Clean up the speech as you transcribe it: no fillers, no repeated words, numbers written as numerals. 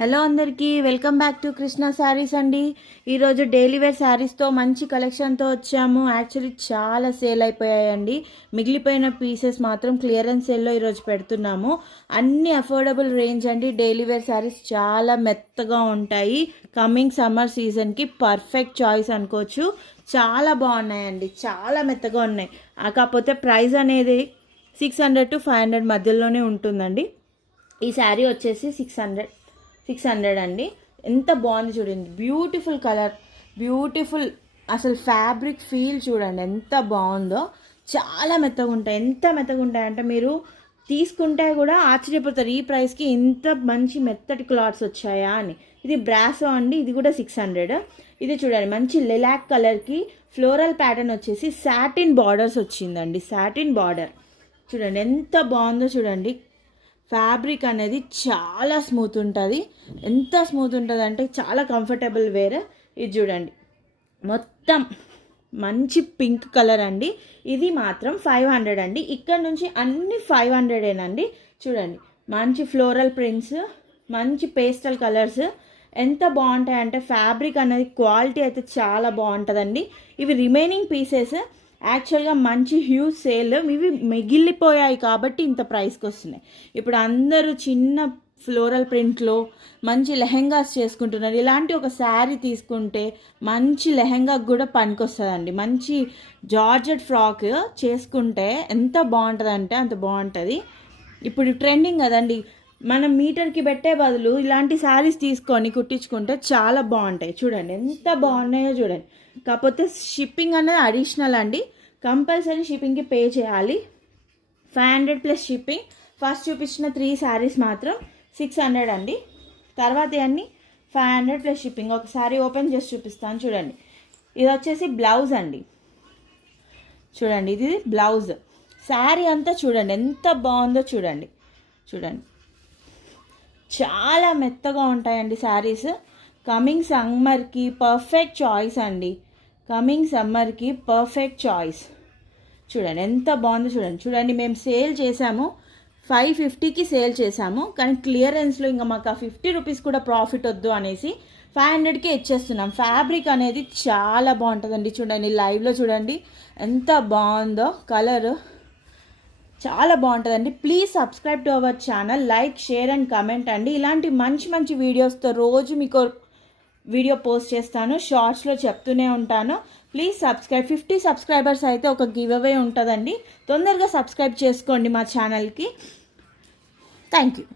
Hello అందరికీ welcome back to Krishna saris అండి. ఈరోజు డైలీ వేర్ శారీస్తో మంచి కలెక్షన్తో వచ్చాము. యాక్చువల్లీ చాలా సేల్ అయిపోయాయండి. మిగిలిపోయిన పీసెస్ మాత్రం క్లియరెన్స్ సేల్లో ఈరోజు పెడుతున్నాము. అన్ని అఫోర్డబుల్ రేంజ్ అండి. డైలీ వేర్ శారీస్ చాలా మెత్తగా ఉంటాయి. కమింగ్ సమ్మర్ సీజన్కి పర్ఫెక్ట్ చాయిస్ అనుకోవచ్చు. చాలా బాగున్నాయండి, చాలా మెత్తగా ఉన్నాయి. కాకపోతే ప్రైస్ అనేది 600 to 500 మధ్యలోనే ఉంటుందండి. ఈ శారీ వచ్చేసి 600 అండి. ఎంత బాగుంది చూడండి, బ్యూటిఫుల్ కలర్, బ్యూటిఫుల్ అసలు ఫ్యాబ్రిక్ ఫీల్ చూడండి ఎంత బాగుందో. చాలా మెత్తగా ఉంటాయి. ఎంత మెత్తగా ఉంటాయంటే మీరు తీసుకుంటే కూడా ఆశ్చర్యపోతారు, ఈ ప్రైస్కి ఇంత మంచి మెత్తటి క్లాత్స్ వచ్చాయా అని. ఇది బ్రాసో అండి, ఇది కూడా 600. ఇది చూడండి మంచి లిలాక్ కలర్కి ఫ్లోరల్ ప్యాటర్న్ వచ్చేసి సాటిన్ బార్డర్స్ వచ్చిందండి. సాటిన్ బార్డర్ చూడండి ఎంత బాగుందో చూడండి. ఫ్యాబ్రిక్ అనేది చాలా స్మూత్ ఉంటుంది. ఎంత స్మూత్ ఉంటుంది అంటే చాలా కంఫర్టబుల్ వేర్. ఇది చూడండి మొత్తం మంచి పింక్ కలర్ అండి. ఇది మాత్రం 500 అండి. ఇక్కడ నుంచి అన్ని 500ఏనండి. చూడండి మంచి ఫ్లోరల్ ప్రింట్స్, మంచి పేస్టల్ కలర్స్ ఎంత బాగుంటాయంటే ఫ్యాబ్రిక్ అనేది క్వాలిటీ అయితే చాలా బాగుంటుందండి. ఇవి రిమైనింగ్ పీసెస్ యాక్చువల్గా మంచి హ్యూజ్ సేల్, ఇవి మిగిలిపోయాయి కాబట్టి ఇంత ప్రైస్కి వస్తున్నాయి. ఇప్పుడు అందరూ చిన్న ఫ్లోరల్ ప్రింట్లో మంచి లెహెంగాస్ చేసుకుంటున్నారు. ఇలాంటి ఒక శారీ తీసుకుంటే మంచి లెహెంగాకు కూడా పనికొస్తుందండి. మంచి జార్జెట్ ఫ్రాక్ చేసుకుంటే ఎంత బాగుంటుంది అంటే అంత బాగుంటుంది. ఇప్పుడు ట్రెండింగ్ కదండి, మనం మీటర్కి పెట్టే బదులు ఇలాంటి శారీస్ తీసుకొని కుట్టించుకుంటే చాలా బాగుంటాయి. చూడండి ఎంత బాగున్నాయో చూడండి. కాకపోతే షిప్పింగ్ అనేది అడిషనల్ అండి, కంపల్సరీ షిప్పింగ్కి పే చేయాలి. 500 ప్లస్ షిప్పింగ్. ఫస్ట్ చూపించిన 3 శారీస్ మాత్రం 600 అండి. తర్వాత అన్నీ 500 ప్లస్ షిప్పింగ్. ఒక శారీ ఓపెన్ చేసి చూపిస్తాను చూడండి. ఇది వచ్చేసి బ్లౌజ్ అండి. చూడండి ఇది బ్లౌజ్. శారీ అంతా చూడండి ఎంత బాగుందో చూడండి. చూడండి చాలా మెత్తగా ఉంటాయండి శారీస్. కమింగ్ సమ్మర్కి పర్ఫెక్ట్ చాయిస్ అండి. కమింగ్ సమ్మర్కి పర్ఫెక్ట్ చాయిస్. చూడండి ఎంత బాగుందో చూడండి. చూడండి మేము సేల్ చేసాము 550కి సేల్ చేసాము, కానీ క్లియరెన్స్లో ఇంకా మాకు ఆ 50 రూపీస్ కూడా ప్రాఫిట్ వద్దు అనేసి 500కే ఇచ్చేస్తున్నాం. ఫ్యాబ్రిక్ అనేది చాలా బాగుంటుందండి. చూడండి లైవ్లో చూడండి ఎంత బాగుందో. కలర్ చాలా బాగుంటుందండి. Please subscribe to our channel, like, share and comment అండి. ఇలాంటి మంచి మంచి వీడియోస్తో రోజు మీకు వీడియో పోస్ట్ చేస్తాను. షార్ట్స్లో చెప్తూనే ఉంటాను. Please subscribe. 50 సబ్స్క్రైబర్స్ అయితే ఒక గివ్ అవే ఉంటుందండి. తొందరగా సబ్స్క్రైబ్ చేసుకోండి మా ఛానల్కి. Thank you.